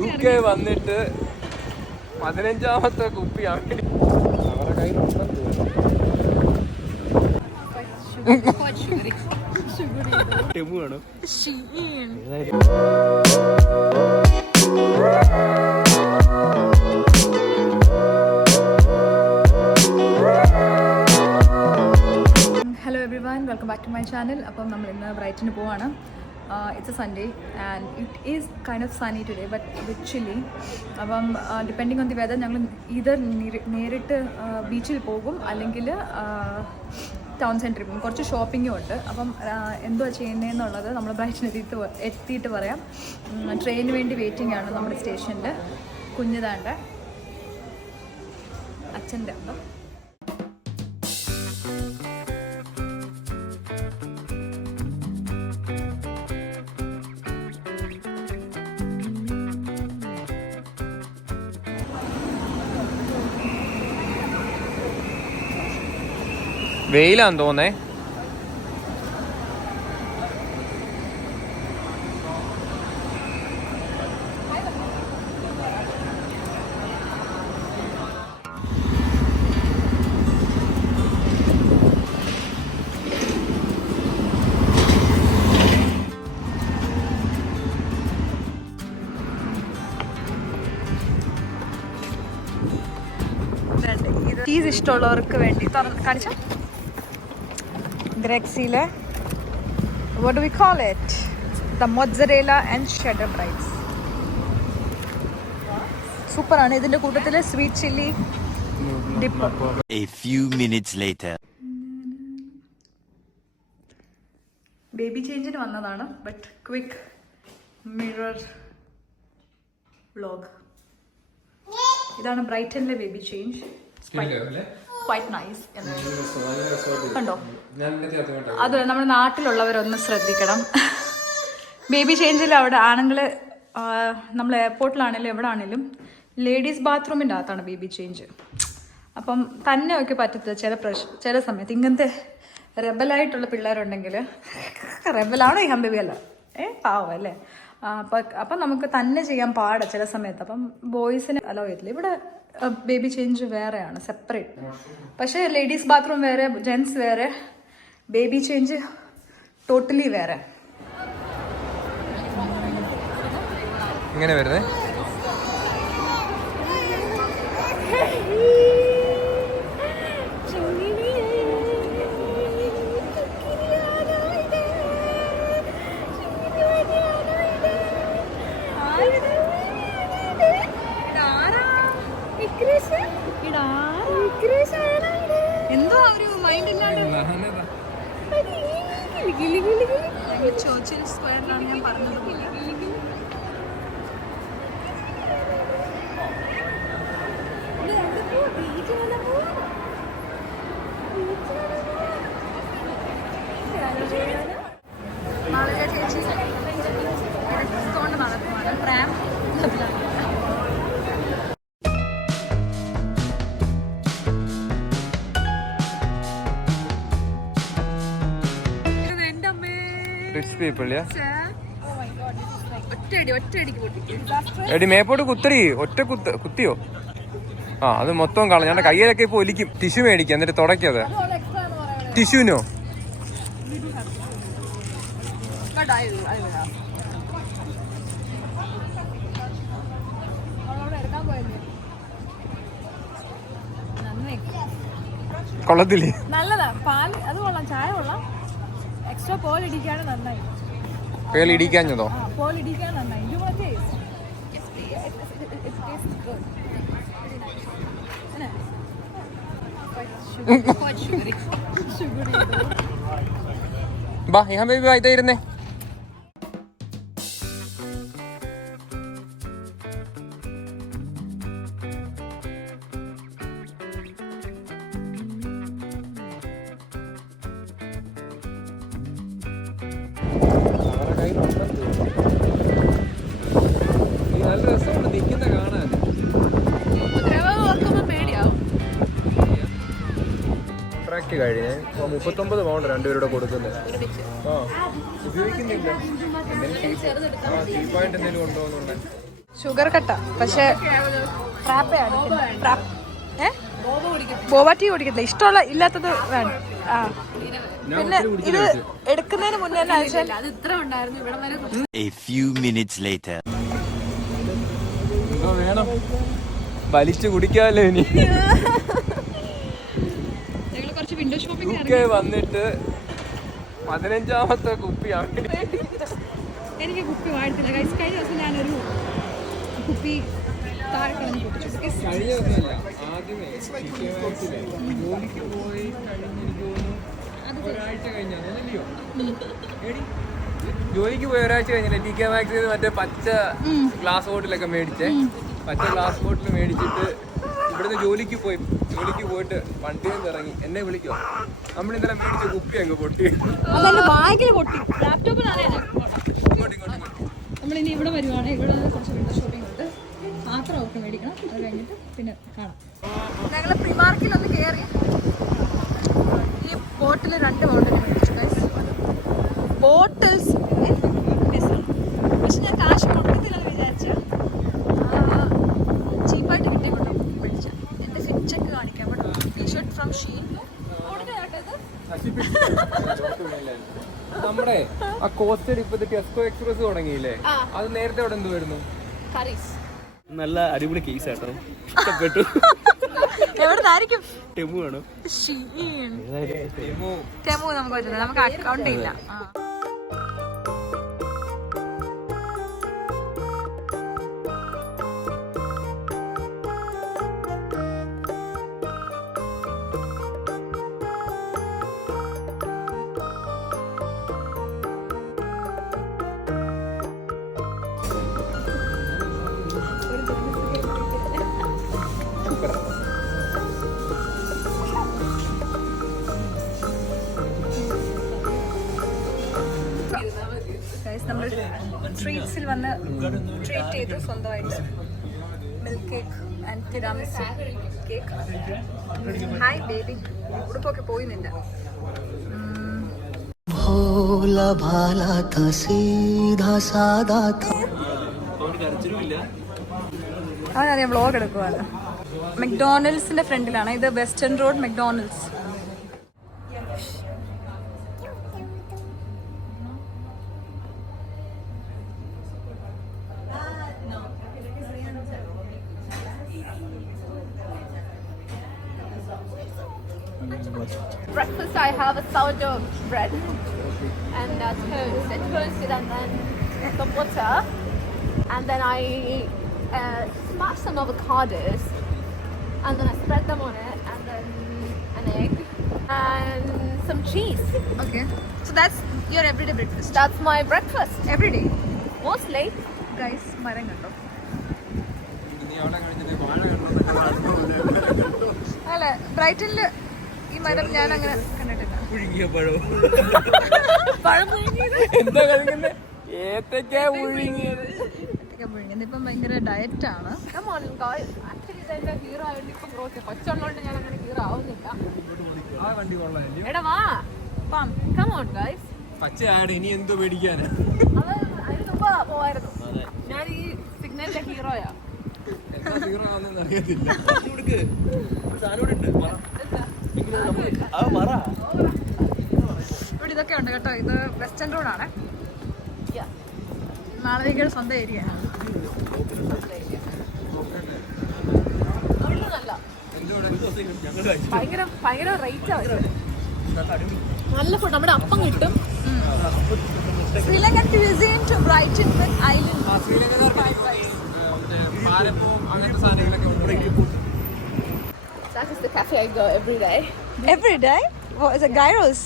UK വന്നിട്ട് 15ാമത്തെ കുപ്പി അവരുടെ കയ്യിലുണ്ടെന്ന് തോന്നുന്നു. Hello everyone, welcome back to my channel. അപ്പം നമ്മൾ ഇന്ന് ബ്രൈറ്റന് പോവാണ്. It's a Sunday and it is kind of sunny today but with chilly. അപ്പം ഡിപ്പെൻഡിങ് ഓൺ ദി വെദർ ഞങ്ങൾ ഇത് നേരിട്ട് ബീച്ചിൽ പോകും, അല്ലെങ്കിൽ ടൗൺ സെൻറ്ററിൽ പോകും. കുറച്ച് ഷോപ്പിങ്ങും ഉണ്ട്. അപ്പം എന്തുവാ ചെയ്യുന്നതെന്നുള്ളത് നമ്മൾ ബ്രൈറ്റിന് എത്തിയിട്ട് പറയാം. ട്രെയിനിന് വേണ്ടി വെയിറ്റിംഗ് ആണ് നമ്മുടെ സ്റ്റേഷനിൽ. കുഞ്ഞിതാണ്ട അച്ഛൻ്റെ അപ്പം വെയിലാന്ന് തോന്നേ. ചീസ് ഇഷ്ടമുള്ളവർക്ക് വേണ്ടി കാണിച്ച Grexile, what do we call it? The mozzarella and cheddar fries. Super ആണ്. ഇതിന്റെ കൂട്ടത്തില് sweet chilli dip. A few minutes later. Baby ചേഞ്ചിന് വന്നതാണ്, ബട്ട് ക്വിക്ക് മിറർ വ്ലോഗ്. ഇതാണ് ബ്രൈറ്റനിലെ ബേബി ചേഞ്ച്. Quite nice. കണ്ടോ? അത് നമ്മുടെ നാട്ടിലുള്ളവരൊന്ന് ശ്രദ്ധിക്കണം. ബേബി ചേഞ്ചിൽ അവിടെ ആണുങ്ങൾ, നമ്മൾ എയർപോർട്ടിലാണെങ്കിലും എവിടെ ആണെങ്കിലും ലേഡീസ് ബാത്റൂമിൻ്റെ അകത്താണ് ബേബി ചേഞ്ച്. അപ്പം തന്നെ ഒക്കെ പറ്റത്തില്ല ചില സമയത്ത്. ഇങ്ങനത്തെ റെബലായിട്ടുള്ള പിള്ളേരുണ്ടെങ്കിൽ, റെബലാണോ ഈ ഹംബേബി അല്ല, പാവം അല്ലേ? അപ്പം നമുക്ക് തന്നെ ചെയ്യാൻ പാടാ ചില സമയത്ത്. അപ്പം ബോയ്സിന് അലോ ചെയ്തില്ല. ഇവിടെ ബേബി ചേഞ്ച് വേറെയാണ്, സെപ്പറേറ്റ്. പക്ഷേ ലേഡീസ് ബാത്റൂം വേറെ, ജെൻസ് വേറെ, ബേബി ചേഞ്ച് ടോട്ടലി വേറെ. ഇങ്ങനെ വരുന്നേ. എന്തോ ഒരു മൈൻഡ് ഇല്ലാണ്ട്. ചോച്ചിൽ സ്ക്വയറിലാണ് ഞാൻ പറഞ്ഞത് പോലെ. നാളെ ചേച്ചി കൊണ്ട് നടക്കുവാണ് പ്രാം. എടി മേപ്പോട്ട് കുത്തടി, ഒറ്റ കുത്തിയോ? ആ, അത് മൊത്തം കളഞ്ഞാണ്ട് കയ്യിലൊക്കെ ഇപ്പൊ ഒലിക്കും. ടിഷ്യൂ മേടിക്കാം, എന്നിട്ട് തുടക്കത്. ടിഷ്യൂനോ? കൊള്ളത്തില്ലേ? നല്ലതാ പാൽ, അത് കൊള്ളാം. ചായ കൊള്ളാം. എക്സ്ട്രാ പോലിടിക്കാണ് നന്നായി. പേളിടിക്കാഞ്ഞതോ? പോലിടിക്കാൻ നന്നായി. ബാ, ഞാൻ ബേബി വായിത്തായിരുന്നേ. നല്ല രസമുണ്ട് നിൽക്കുന്ന കാണാൻ. കോൺട്രാക്ട് കഴിഞ്ഞ് 39 പൗണ്ട് രണ്ടുപേരുടെ കൊടുക്കുന്നത്. ആ, ഉപയോഗിക്കുന്നില്ല. എന്തെങ്കിലും ചീപ്പായിട്ട് എന്തെങ്കിലും ഉണ്ടോ എന്നുള്ളത്. ഷുഗർ കട്ട, പക്ഷെ ബോബ ടീ കുടിക്കത്തില്ല. ഇഷ്ടമുള്ള ഇല്ലാത്തത് വേണം. ആ പിന്നെ ഇത് എടുക്കുന്നതിന് മുന്നേ തന്നെ ആവശ്യം. A few minutes later. വേണം വലിച്ചു കുടിക്കാമല്ലോ ഇനി. ഞങ്ങൾ കുറച്ച് വിൻഡോ ഷോപ്പിംഗ് വന്നിട്ട് 15ാമത്തെ കുപ്പിയാണ്. എനിക്ക് കുപ്പി വാഴത്തില്ല. കഴിഞ്ഞ ദിവസം ഞാനൊരു കുപ്പി താഴെ കളഞ്ഞ് കുടിച്ചു. ജോലിക്ക് പോയി ഒരാഴ്ച കഴിഞ്ഞാണല്ലോ. ജോലിക്ക് പോയി ഒരാഴ്ച കഴിഞ്ഞില്ലേ ടി കെ മാക്സിൽ മറ്റേ പച്ച ഗ്ലാസ് ബോട്ടിലൊക്കെ മേടിച്ചേ. പച്ച ഗ്ലാസ് ബോട്ടിൽ മേടിച്ചിട്ട് ഇവിടുന്ന് ജോലിക്ക് പോയിട്ട് വണ്ടിയിൽ നിന്ന് ഇറങ്ങി എന്നെ വിളിക്കോ. നമ്മളിന്നലെ മേടിച്ച കുപ്പി അങ്ങ് പൊട്ടി. ബാഗിൽ പൊട്ടി. ലാപ്ടോപ്പിനാണ് നമ്മളിനി ഇവിടെ വരുവാണ്. ഇവിടെ കുറച്ച് വിൻഡോ ഷോപ്പിംഗ് ഉണ്ട്. പാത്രമൊക്കെ മേടിക്കണം. അത് കഴിഞ്ഞിട്ട് പിന്നെ കാണാം. ഞങ്ങൾ പ്രിമാർക്കിലൊന്ന് കയറി ഈ ബോട്ടിൽ 2 ബോട്ടിൽ മേടിച്ചു. ബോട്ടിൽസ് പക്ഷെ ഞാൻ കാശ് കൊടുക്കത്തില്ലെന്ന് വിചാരിച്ച ചീപ്പായിട്ട് കിട്ടിയപ്പോൾ മേടിച്ച. എൻ്റെ ഫിറ്റ് ചെക്ക് കാണിക്കാം. ഇവിടെ ടീഷർട്ട് ഫ്രം ഷീൻ നമ്മുടെ ആ കോസ്റ്റർ ഇപ്പൊ ടെസ്കോ എക്സ്പ്രസ് തുടങ്ങിയില്ലേ, അത് നേരത്തെ അവിടെ എന്തുവായിരുന്നു? നല്ല അടിപൊളി കേസ് ആട്ടോ, ഇഷ്ടപ്പെട്ടു. എവിടുന്നായിരിക്കും? ടെമു ആണോ? ടെമു നമുക്ക് പറ്റില്ല, നമുക്ക് അക്കൗണ്ട് ഇല്ല. നമ്മൾ ട്രീറ്റ്സിൽ വന്ന് ട്രീറ്റ് ചെയ്തു സ്വന്തമായിട്ട്. Milk cake and tiramisu cake. Hi baby, ഉടുപ്പൊക്കെ പോയി നിന്റെ. भोला भाला था सीधा सादा था. അവനറിയാം വ്ളോഗ് എടുക്കുവാണ്. മെക്ഡോണൽഡ്സിന്റെ ഫ്രണ്ടിലാണ്. ഇത് western road McDonald's. Breakfast I have a sourdough bread and toast. I toast it and then some butter, and then I smash some avocados and then I spread them on it, and then an egg and some cheese. Okay, so that's your everyday breakfast. That's my breakfast Every day. mostly. Guys, മരം കണ്ടോ? അല്ല, ബ്രൈറ്റനില് ഈ മരം ഞാൻ അങ്ങനെ കണ്ടിട്ടില്ല. പുഴുങ്ങിയ പഴം. പഴം പുഴുങ്ങിയത് എന്താ കഴിക്കുന്നത്? ഏത്തക്ക പുഴുങ്ങിയത്. ഏത്തക്ക പുഴുങ്ങിയത്. ഇപ്പം ഭയങ്കര ഡയറ്റാണ്. Come on guys, actually ഇതെന്റെ ഹീറോ ആയതുകൊണ്ട് ഇപ്പം ഗ്രോത്ത് പച്ചുള്ളതുകൊണ്ട് ഞാൻ അങ്ങനെ ഹീറോ ആവുന്നില്ല. ആ വണ്ടി കൊള്ളാമല്ലോ. എടാ വാ, come on guys. പച്ചയാട് ഇനി എന്തോ പേടിക്കാനാ? അത് അതിന് മുമ്പ് പോവായിരുന്നു. ഞാൻ ഈ സിഗ്നലിന്റെ ഹീറോയാ. എന്താ ഹീറോ ആണെന്ന് അറിയത്തില്ല. കൊടുക്ക്. സാധനം ഉണ്ട്. പറ. ഇവിടെ ഇതൊക്കെ ഉണ്ട് കേട്ടോ. ഇത് വെസ്റ്റേൺ റോഡാണ്. മാളവികയുടെ സ്വന്തം ഏരിയ. ഭയങ്കര റേറ്റ് നല്ല ഫുഡ്. നമ്മുടെ അപ്പം കിട്ടും. Sri Lankan cuisine to Brighton with island. That is the cafe I go every day. Every day? What is a gyros?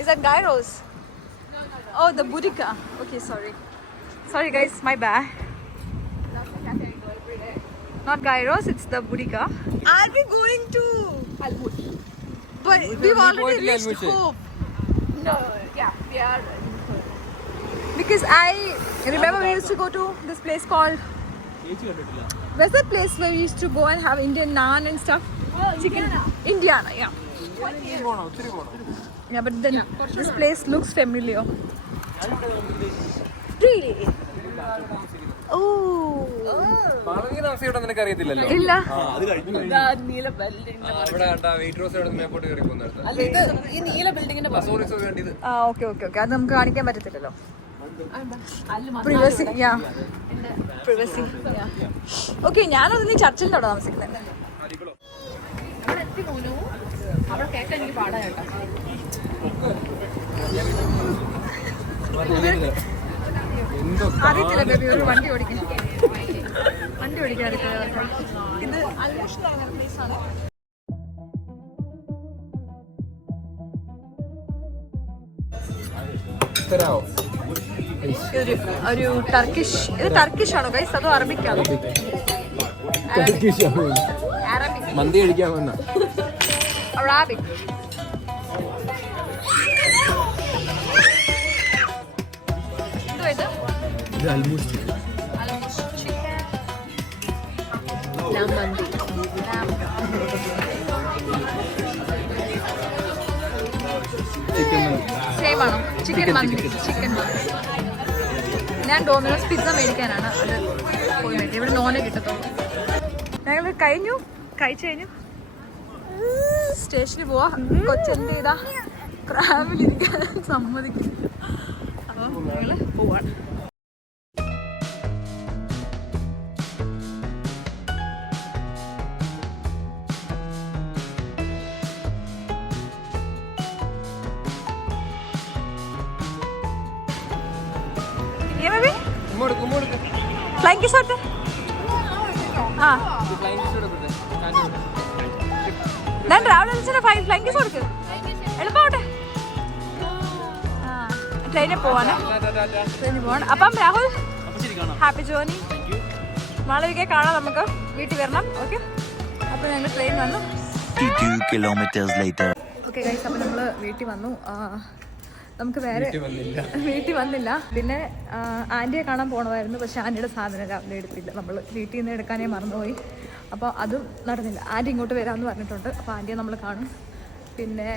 Is that gyros? Oh, the Boudica. Okay, sorry guys, my bad. That's the cafe I go every day. Not gyros, it's the Boudica. Are we going to Almush. But we've already Almush. reached Hope. No, yeah, we are. Because I remember we used to go to this place called, where's that place where we used to go and have Indian naan and stuff? Chicken. Indiana, yeah. Yeah, but then this place looks familiar. Really? ഓ മാളവിക താമസിയോടെ നിനക്ക് അറിയത്തില്ലല്ലോ. ഇല്ല. അത് കഴിഞ്ഞു. നീല building അവിടെ കണ്ടാ wait rose അവിടെ മേപ്പോട്ട് കയറി പോകുന്നിടത്ത്. അല്ല ഇത് ഈ നീല ബിൽഡിങ്ങിന്റെ സോറി കണ്ടിത്. ആ ഓക്കെ ഓക്കെ ഓക്കെ, അത് നമുക്ക് കാണിക്കാൻ പറ്റത്തില്ലല്ലോ. Privacy, privacy. ഓക്കെ, ഞാനത് നീ ചർച്ചിൻ്റെ അവിടെ താമസിക്കുന്നത്. അവിടെ എത്തി പോലും അവിടെ കേൾക്കാൻ എനിക്ക് പാടാ കേട്ടോ. അറിയത്തില്ല ബേബി, ഒരു വണ്ടി ഓടിക്കാൻ അറിയത്തില്ല. ഇത് അൽമോഷ് പ്ലേസ് ആണ്. ഒരു ടർക്കിഷ്, ഇത് ടർക്കിഷ് ആണോ ഗൈസ് അതോ അറബിക്കാണോ? അറബിക്. മന്തി കഴിക്കാൻ വന്ന അറബിക്. എന്തോ ഇത്? സെയിം ആണോ? ചിക്കൻ മന്തി. ചിക്കൻ മന്തി. ഞാൻ ഡോമിനോസ് പിസ്സ മേടിക്കാനാണ് അത് പോയി മേടിച്ചത്. ഇവിടെ നോനെ കിട്ടത്തുള്ളൂ. ഞങ്ങൾ കഴിച്ചു കഴിഞ്ഞു സ്റ്റേഷനിൽ പോവാ. കൊച്ചെന്ത് ചെയ്താ ക്രാമിലിരിക്കാൻ സമ്മതിക്കും. അപ്പോൾ ഞങ്ങൾ പോവാണ്. ഫ്ലൈങ് കിസ് കൊടുത്ത്. ആ ഞാൻ രാവിലെ വിളിച്ചിട്ട് ഫ്ലൈങ് കിസ് കൊടുക്ക്. എളുപ്പമാവട്ടെ. ആ ട്രെയിനിൽ പോവാണ്. അപ്പം രാഹുൽ ഹാപ്പി ജേർണി. മാളവികയെ കാണാൻ നമുക്ക് വീട്ടിൽ വരണം. ഓക്കെ, അപ്പോൾ ഞങ്ങൾ ട്രെയിൻ വന്നു. 2 kilometers later. ഓക്കെ ഗൈസ്, അപ്പോൾ നമ്മൾ വീട്ടിൽ വന്നു. നമുക്ക് വേറെ വീട്ടിൽ വന്നില്ല. പിന്നെ ആൻറ്റിയെ കാണാൻ പോകണമായിരുന്നു, പക്ഷെ ആൻറ്റിയുടെ സാധനം രാവിലെ എടുത്തില്ല. നമ്മൾ വീട്ടിൽ നിന്ന് എടുക്കാനേ മറന്നുപോയി. അപ്പോൾ അതും നടന്നില്ല. ആൻറ്റി ഇങ്ങോട്ട് വരാമെന്ന് പറഞ്ഞിട്ടുണ്ട്. അപ്പോൾ ആൻറ്റിയെ നമ്മൾ കാണും. പിന്നെ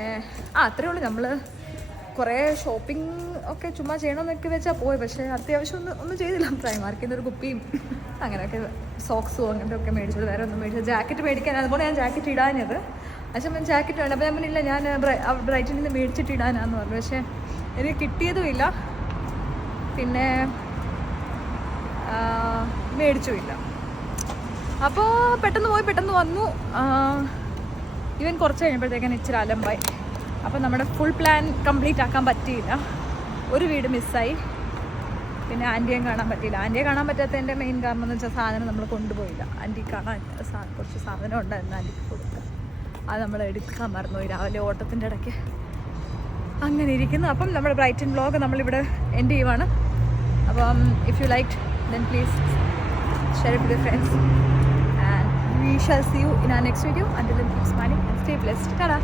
അത്രയേ ഉള്ളൂ. നമ്മൾ കുറേ ഷോപ്പിംഗ് ഒക്കെ ചുമ്മാ ചെയ്യണമെന്നൊക്കെ വെച്ചാൽ പോയി, പക്ഷേ അത്യാവശ്യം ഒന്നും ചെയ്തില്ല. പ്രൈമാർക്കിൽ നിന്നൊരു കുപ്പിയും അങ്ങനെയൊക്കെ സോക്സും അങ്ങനത്തെ ഒക്കെ മേടിച്ചത്. വേറെ ഒന്നും മേടിച്ചത്. ജാക്കറ്റ് മേടിക്കാൻ, അതുപോലെ ഞാൻ ജാക്കറ്റ് ഇടാഞ്ഞത്. പക്ഷേ ഞാൻ ജാക്കറ്റ് വേണ്ട. അപ്പോൾ ഞാൻ പറഞ്ഞില്ല, ഞാൻ ബ്രൈറ്റിൽ നിന്ന് മേടിച്ചിട്ട് ഇടാനാന്ന് പറഞ്ഞു. പക്ഷേ എനിക്ക് കിട്ടിയതുമില്ല, പിന്നെ മേടിച്ചുമില്ല. അപ്പോൾ പെട്ടെന്ന് പോയി പെട്ടെന്ന് വന്നു. ഇവൻ കുറച്ച് കഴിഞ്ഞപ്പോഴത്തേക്കാണ് ഇച്ചിരി അലമ്പായി. അപ്പോൾ നമ്മുടെ ഫുൾ പ്ലാൻ കംപ്ലീറ്റ് ആക്കാൻ പറ്റിയില്ല. ഒരു വീട് മിസ്സായി. പിന്നെ ആൻറ്റിയെ കാണാൻ പറ്റിയില്ല. ആൻറ്റിയെ കാണാൻ പറ്റാത്തതിൻ്റെ മെയിൻ കാരണം എന്ന് വെച്ചാൽ സാധനം നമ്മൾ കൊണ്ടുപോയില്ല. ആൻറ്റി കാണാൻ കുറച്ച് സാധനം ഉണ്ടായിരുന്നു ആൻറ്റിക്ക് കൊടുക്കുക. അത് നമ്മൾ എടുക്കാൻ മറന്നുപോയി രാവിലെ ഓട്ടത്തിൻ്റെ ഇടയ്ക്ക്. അങ്ങനെ ഇരിക്കുന്നു. അപ്പം നമ്മുടെ ബ്രൈറ്റൻ വ്ളോഗ് നമ്മളിവിടെ എൻഡ് ചെയ്യുവാണ്. അപ്പം if you like then please share it with friends and we shall see you in our next video. Until then, keep smiling and stay blessed. Ta-da!